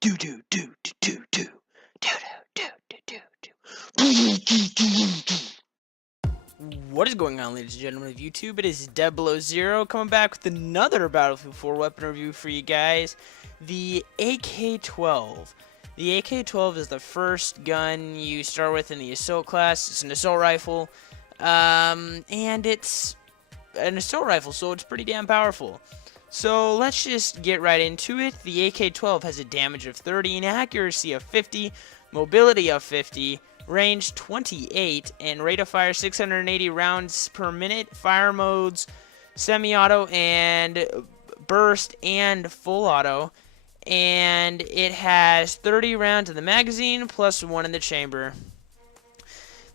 Do do do do do do do do do do do. What is going on, ladies and gentlemen of YouTube? It is Dead Below Zero coming back with another Battlefield 4 weapon review for you guys. The AK-12. The AK-12 is the first gun you start with in the assault class. It's an assault rifle, and it's an assault rifle, so it's pretty damn powerful. So let's just get right into it. The AK-12 has a damage of 30, an accuracy of 50, mobility of 50, range 28, and rate of fire 680 rounds per minute. Fire modes semi-auto and burst and full auto. And it has 30 rounds in the magazine plus 1 in the chamber.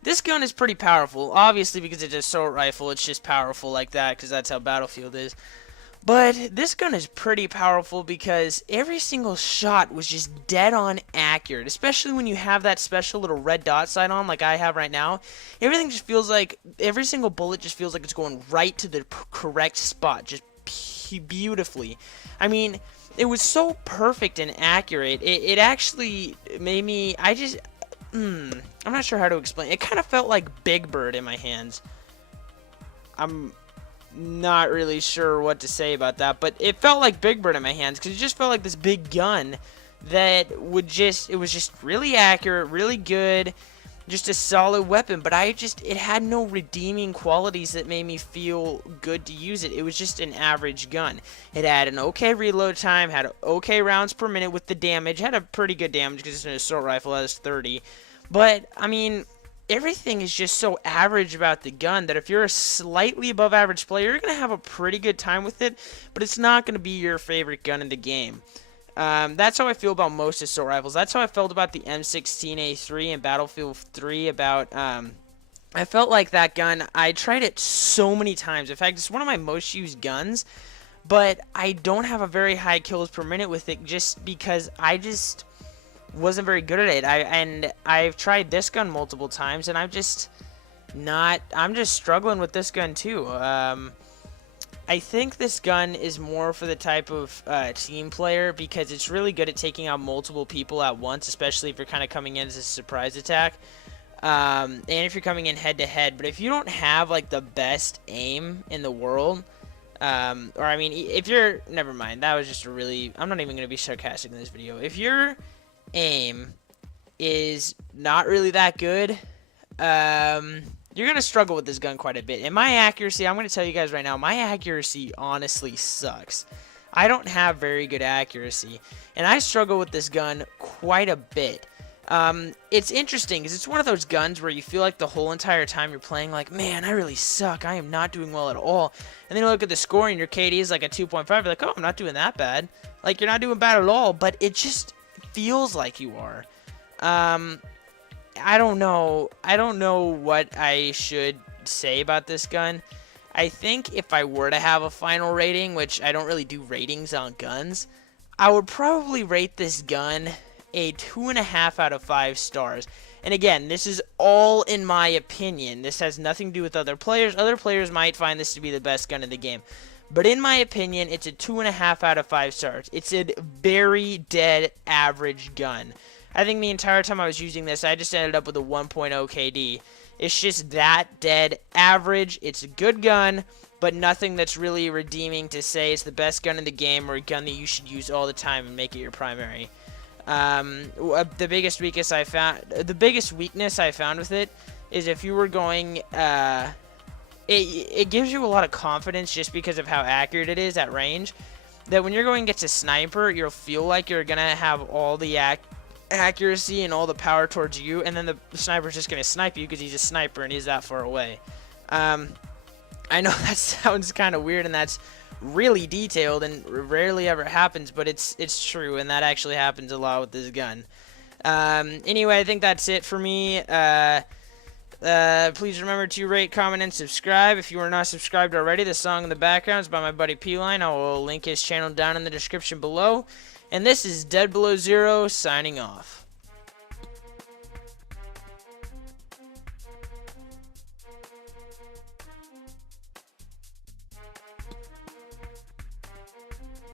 This gun is pretty powerful, obviously because it's an assault rifle. It's just powerful like that because that's how Battlefield is. But this gun is pretty powerful because every single shot was just dead on accurate, especially when you have that special little red dot sight on like I have right now. Everything just feels like, every single bullet just feels like it's going right to the correct spot, just beautifully. I mean, it was so perfect and accurate. It actually made me, I'm not sure how to explain. It kind of felt like Big Bird in my hands. I'm not really sure what to say about that, but it felt like Big Bird in my hands because it just felt like this big gun that would just, it was just really accurate, really good, just a solid weapon, but it had no redeeming qualities that made me feel good to use it. It was just an average gun. It had an okay reload time, had okay rounds per minute with the damage, had a pretty good damage because it's an assault rifle, that is 30, but, I mean, everything is just so average about the gun that if you're a slightly above average player, you're going to have a pretty good time with it, but it's not going to be your favorite gun in the game. That's how I feel about most assault rifles. That's how I felt about the M16A3 in Battlefield 3. I felt like that gun, I tried it so many times. In fact, it's one of my most used guns, but I don't have a very high kills per minute with it just because I just wasn't very good at it. I've tried this gun multiple times, and I'm just struggling with this gun too. I think this gun is more for the type of team player because it's really good at taking out multiple people at once, especially if you're kind of coming in as a surprise attack, and if you're coming in head to head. But if you don't have like the best aim in the world, or I mean, if you're, never mind, that was just a really, I'm not even going to be sarcastic in this video. If your aim is not really that good, you're going to struggle with this gun quite a bit. And my accuracy, I'm going to tell you guys right now, my accuracy honestly sucks. I don't have very good accuracy, and I struggle with this gun quite a bit. It's interesting because it's one of those guns where you feel like the whole entire time you're playing like, man, I really suck. I am not doing well at all. And then you look at the score and your KD is like a 2.5. You're like, oh, I'm not doing that bad. Like, you're not doing bad at all, but it just feels like you are. I don't know what I should say about this gun. I think if I were to have a final rating, which I don't really do ratings on guns, I would probably rate this gun a 2.5 out of 5 stars. And again, this is all in my opinion. This has nothing to do with other players. Other players might find this to be the best gun in the game. But in my opinion, it's a 2.5 out of 5 stars. It's a very dead average gun. I think the entire time I was using this, I just ended up with a 1.0 KD. It's just that dead average. It's a good gun, but nothing that's really redeeming to say it's the best gun in the game or a gun that you should use all the time and make it your primary. The biggest weakness I found with it is if you were going, it gives you a lot of confidence just because of how accurate it is at range, that when you're going against a sniper, you'll feel like you're going to have all the accuracy and all the power towards you, and then the sniper's just going to snipe you because he's a sniper and he's that far away. I know that sounds kind of weird and that's really detailed and rarely ever happens, but it's true, and that actually happens a lot with this gun. Anyway, I think that's it for me. Please remember to rate, comment, and subscribe. If you are not subscribed already, the song in the background is by my buddy P-Line. I will link his channel down in the description below. And this is Dead Below Zero signing off.